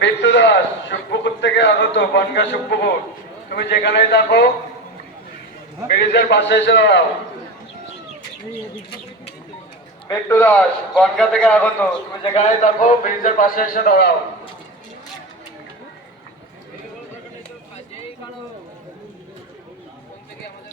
বিট্টু দাস থেকে আগত, বনগা সুব্বপুর তুমি যেখানেই থাকো, ব্রিজের পাশে এসে দাঁড়াও। বিট্টু দাস বনগা থেকে আগত, তুমি যেখানেই থাকো, ব্রিজের পাশে এসে দাঁড়াও। কোন থেকে আমাদের